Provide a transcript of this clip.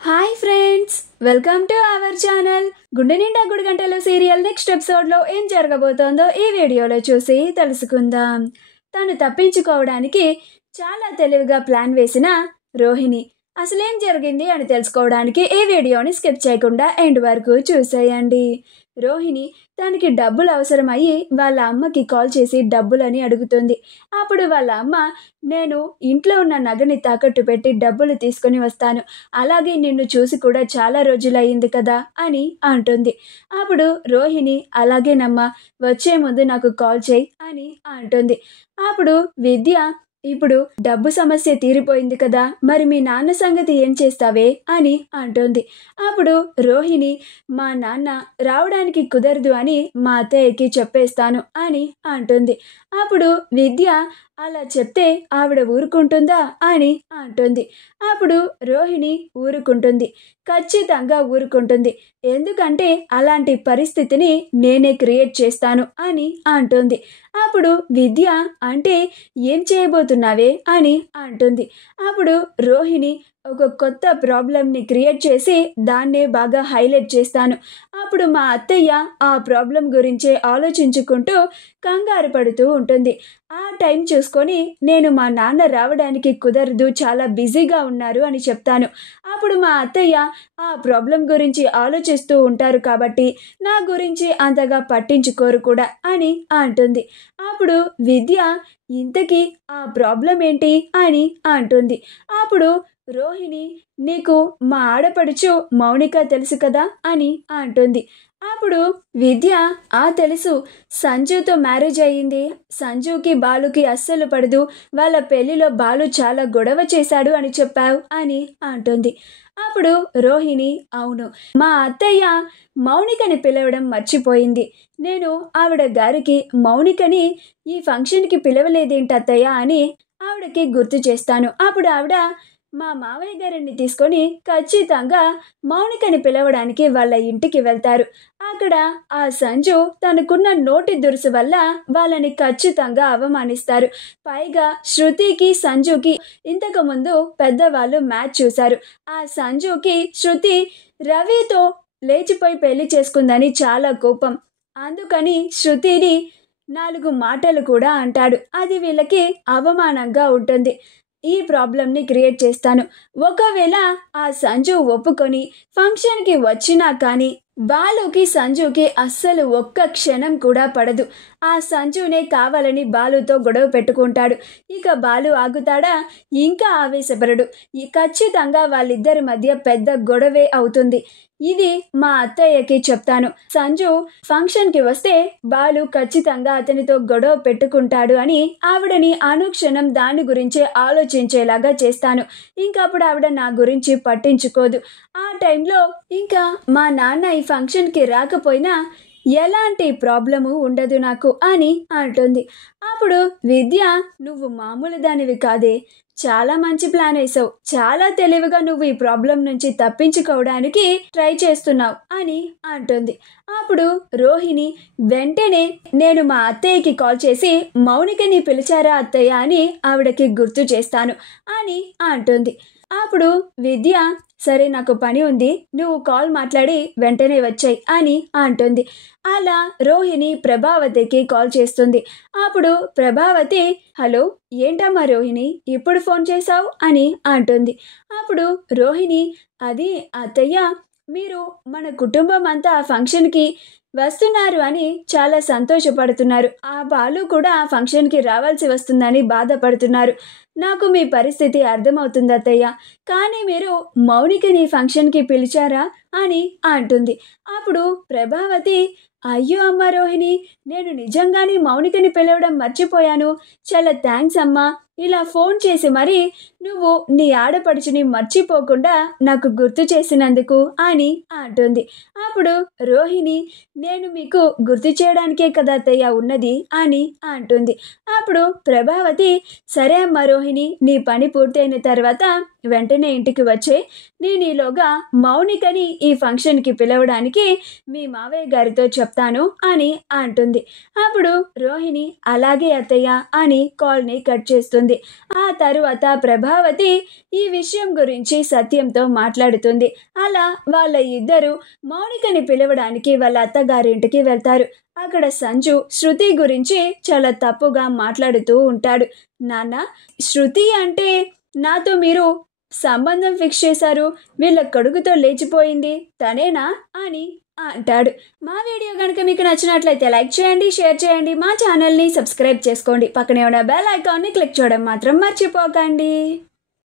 Hi friends, welcome to our channel. గుండె నిండా గుడి గంటలు సీరియల్ నెక్స్ట్ ఎపిసోడ్లో ఏం జరగబోతోందో ఈ వీడియోలో చూసి తెలుసుకుందాం. తను తప్పించుకోవడానికి చాలా తెలివిగా ప్లాన్ వేసిన రోహిణి అసలేం జరిగింది అని తెలుసుకోవడానికి ఈ వీడియోని స్కిప్ చేయకుండా ఎండ్ వరకు చూసేయండి. రోహిణి తనకి డబ్బులు అవసరమయ్యి వాళ్ళ అమ్మకి కాల్ చేసి డబ్బులని అడుగుతుంది. అప్పుడు వాళ్ళ అమ్మ, నేను ఇంట్లో ఉన్న నగని తాకట్టు పెట్టి డబ్బులు తీసుకొని వస్తాను, అలాగే నిన్ను చూసి కూడా చాలా రోజులయ్యింది కదా అని అంటుంది. అప్పుడు రోహిణి, అలాగేనమ్మా, వచ్చే ముందు నాకు కాల్ చేయి అని అంటుంది. అప్పుడు విద్య, ఇప్పుడు డబ్బు సమస్య తీరిపోయింది కదా, మరి మీ నాన్న సంగతి ఏం చేస్తావే అని అంటుంది. అప్పుడు రోహిణి, మా నాన్న రావడానికి కుదరదు అని మా అత్తయ్యకి చెప్పేస్తాను అని అంటుంది. అప్పుడు విద్య, అలా చెప్తే ఆవిడ ఊరుకుంటుందా అని అంటుంది. అప్పుడు రోహిణి ఊరుకుంటుంది, ఖచ్చితంగా ఊరుకుంటుంది, ఎందుకంటే అలాంటి పరిస్థితిని నేనే క్రియేట్ చేస్తాను అని అంటుంది. అప్పుడు విద్య, అంటే ఏం చేయబోతున్నావే అని అంటుంది. అప్పుడు రోహిణి, ఒక కొత్త ప్రాబ్లంని క్రియేట్ చేసి దాన్నే బాగా హైలైట్ చేస్తాను. అప్పుడు మా అత్తయ్య ఆ ప్రాబ్లం గురించే ఆలోచించుకుంటూ కంగారు పడుతూ ఉంటుంది. ఆ టైం చూసుకొని నేను మా నాన్న రావడానికి కుదరదు, చాలా బిజీగా ఉన్నారు అని చెప్తాను. అప్పుడు మా అత్తయ్య ఆ ప్రాబ్లం గురించి ఆలోచిస్తూ ఉంటారు కాబట్టి నా గురించి అంతగా పట్టించుకోరు కూడా అని అంటుంది. అప్పుడు విద్య, ఇంతకీ ఆ ప్రాబ్లం ఏంటి అని అంటుంది. అప్పుడు రోహిణి, నీకు మా ఆడపడుచు మౌనిక తెలుసు కదా అని అంటుంది. అప్పుడు విద్య, తెలుసు, సంజుతో మ్యారేజ్ అయ్యింది, సంజుకి బాలుకి అస్సలు పడదు, వాళ్ళ పెళ్లిలో బాలు చాలా గొడవ చేశాడు అని చెప్పావు అని అంటుంది. అప్పుడు రోహిణి, అవును, మా అత్తయ్య మౌనికని పిలవడం మర్చిపోయింది, నేను ఆవిడ గారికి మౌనికని ఈ ఫంక్షన్కి పిలవలేదేంటి అత్తయ్య అని ఆవిడకి గుర్తు చేస్తాను. అప్పుడు ఆవిడ, మా మావయ్య గారిని తీసుకొని ఖచ్చితంగా మౌనికని పిలవడానికి వాళ్ళ ఇంటికి వెళ్తారు. అక్కడ ఆ సంజు తనకున్న నోటి దురుసు వల్ల వాళ్ళని ఖచ్చితంగా అవమానిస్తారు. పైగా శృతికి సంజుకి ఇంతకుముందు పెద్దవాళ్ళు మ్యాచ్ చూశారు. ఆ సంజుకి శృతి రవితో లేచిపోయి పెళ్లి చేసుకుందని చాలా కోపం, అందుకని శృతిని 4 మాటలు కూడా అంటాడు. అది వీళ్ళకి అవమానంగా ఉంటుంది. ఈ ప్రాబ్లంని క్రియేట్ చేస్తాను. ఒకవేళ ఆ సంజు ఒప్పుకొని ఫంక్షన్కి వచ్చినా కానీ బాలుకి సంజుకి అస్సలు ఒక్క క్షణం కూడా పడదు. ఆ సంజునే కావాలని బాలుతో గొడవ పెట్టుకుంటాడు. ఇక బాలు ఆగుతాడా? ఇంకా ఆవేశపడడు. ఖచ్చితంగా వాళ్ళిద్దరి మధ్య పెద్ద గొడవే అవుతుంది. ఇది మా అత్తయ్యకి చెప్తాను. సంజు ఫంక్షన్కి వస్తే బాలు ఖచ్చితంగా అతనితో గొడవ పెట్టుకుంటాడు అని ఆవిడని అనుక్షణం దాని గురించే ఆలోచించేలాగా చేస్తాను. ఇంకప్పుడు ఆవిడ నా గురించి పట్టించుకోదు. ఆ టైంలో ఇంకా మా నాన్న ఈ ఫంక్షన్కి రాకపోయినా ఎలాంటి ప్రాబ్లము ఉండదు నాకు అని అంటుంది. అప్పుడు విద్య, నువ్వు మామూలు దానివి కాదే, చాలా మంచి ప్లాన్ వేసావు, చాలా తెలివిగా నువ్వు ఈ ప్రాబ్లం నుంచి తప్పించుకోవడానికి ట్రై చేస్తున్నావు అని అంటుంది. అప్పుడు రోహిణి వెంటనే, నేను మా అత్తయ్యకి కాల్ చేసి మౌనికని పిలిచారా అత్తయ్య అని ఆవిడకి గుర్తు చేస్తాను అని అంటుంది. అప్పుడు విద్య, సరే, నాకు పని ఉంది, నువ్వు కాల్ మాట్లాడి వెంటనే వచ్చాయి అని అంటుంది. అలా రోహిణి ప్రభావతికి కాల్ చేస్తుంది. అప్పుడు ప్రభావతి, హలో, ఏంటమ్మా రోహిణి, ఇప్పుడు ఫోన్ చేశావు అని అంటుంది. అప్పుడు రోహిణి, అది అత్తయ్య, మీరు మన కుటుంబం అంతా ఆ ఫంక్షన్కి వస్తున్నారు అని చాలా సంతోషపడుతున్నారు, ఆ బాలు కూడా ఆ ఫంక్షన్కి రావాల్సి వస్తుందని బాధపడుతున్నారు. నాకు మీ పరిస్థితి అర్థమవుతుంది అత్తయ్య, కానీ మీరు మౌనికని ఫంక్షన్కి పిలిచారా అని అంటుంది. అప్పుడు ప్రభావతి, అయ్యో అమ్మ రోహిణి, నేను నిజంగానే మౌనికని పిలవడం మర్చిపోయాను, చాలా థ్యాంక్స్ అమ్మా, ఇలా ఫోన్ చేసి మరి నువ్వు నీ ఆడపడుచుని మర్చిపోకుండా నాకు గుర్తు చేసినందుకు అని అంటుంది. అప్పుడు రోహిణి, నేను మీకు గుర్తు చేయడానికే కదా అత్తయ్య ఉన్నది అని అంటుంది. అప్పుడు ప్రభావతి, సరే అమ్మ రోహిణి, నీ పని పూర్తయిన తర్వాత వెంటనే ఇంటికి వచ్చే, నేను ఈలోగా మౌనికని ఈ ఫంక్షన్కి పిలవడానికి మీ మావయ్య గారితో చెప్తాను అని అంటుంది. అప్పుడు రోహిణి, అలాగే అత్తయ్య అని కాల్ని కట్ చేస్తుంది. ఉంటుంది. ఆ తరువాత ప్రభావతి ఈ విషయం గురించి సత్యంతో మాట్లాడుతుంది. అలా వాళ్ళ ఇద్దరు మౌనికని పిలవడానికి వాళ్ళ అత్తగారింటికి వెళ్తారు. అక్కడ సంజు శృతి గురించి చాలా తప్పుగా మాట్లాడుతూ ఉంటాడు. నాన్న, శృతి అంటే నాతో మీరు సంబంధం ఫిక్స్ చేశారు, వీళ్ళ కొడుకుతో లేచిపోయింది తనేనా అని అంటాడు. మా వీడియో కనుక మీకు నచ్చినట్లయితే లైక్ చేయండి, షేర్ చేయండి, మా ఛానల్ని సబ్స్క్రైబ్ చేసుకోండి, పక్కనే ఉన్న బెల్ ఐకాన్ని క్లిక్ చేయడం మాత్రం మర్చిపోకండి.